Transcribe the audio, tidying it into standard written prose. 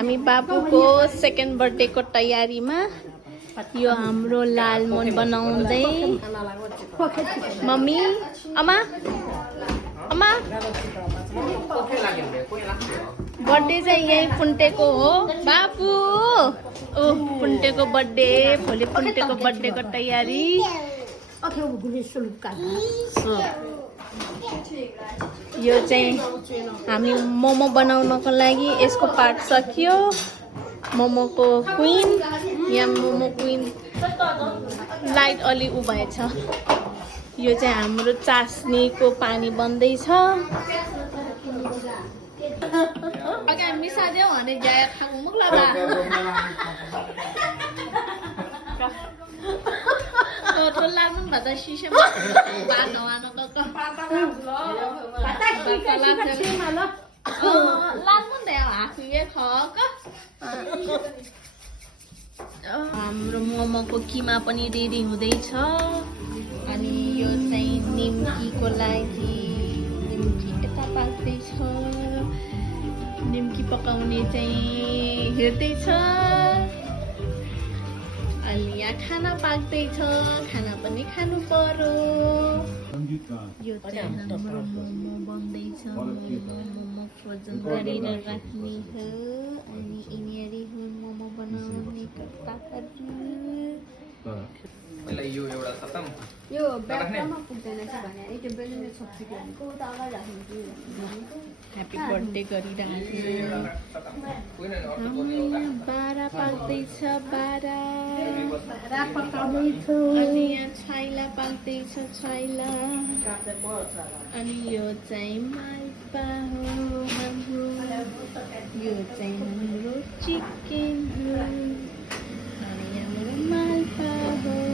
हामी बाबुको सेकेन्ड बर्थडेको तयारीमा यो हाम्रो लालमोहन बनाउँदै मम्मी अमा अमा बर्थडे चाहिँ यही पुन्टेको हो बाबु ओ पुन्टेको बर्थडे भोलि पुन्टेको बर्थडेको तयारी यो चाहिँ हामी मोमो बनाउनको लागि यसको पार्ट सकियो मोमोको क्वीन यहाँ मोमो क्वीन लाइट अलि उ भएछ यो चाहिँ हाम्रो चास्नीको पानी बन्दैछ अघि हामी मिसादेऊ भने जाए खाएको मुख लाला तो लानु भन्दा सिसेमा बात नवानको लानु दे हाफिए खक हाम्रो मोमोको किमा पनि रेडी हुँदैछ अनि यो चाहिँ निम्कीको लागि निम्की यता पाक्दैछ निम्की पकाउने चाहिँ हेर्दैछ अनि यहाँ खाना पाक्दैछ खाना पनि खानु पर्यो यो चाहिँ हाम्रो मोमो बन्दैछ मोमो फ्रोजन गरेर राख्ने हो अनि यिनीहरू मोमो बनाउने कर्ताहरू यो एउटा खतम यो ब्यागमा पुग्दैन कि भने त्यो बेलुन सब्जी भनेको उता अगाडि राख्नु ह्याप्पी बर्थडे गरिरहेको बारा पाक्दैछ बारा पकाउँदैछ अनि यहाँ छाइला पाक्दैछ छाइला अनि यो चाहिँ मालपा हो हाम्रो यो चाहिँ हाम्रो चिकन हो अनि हाम्रो मालपा हो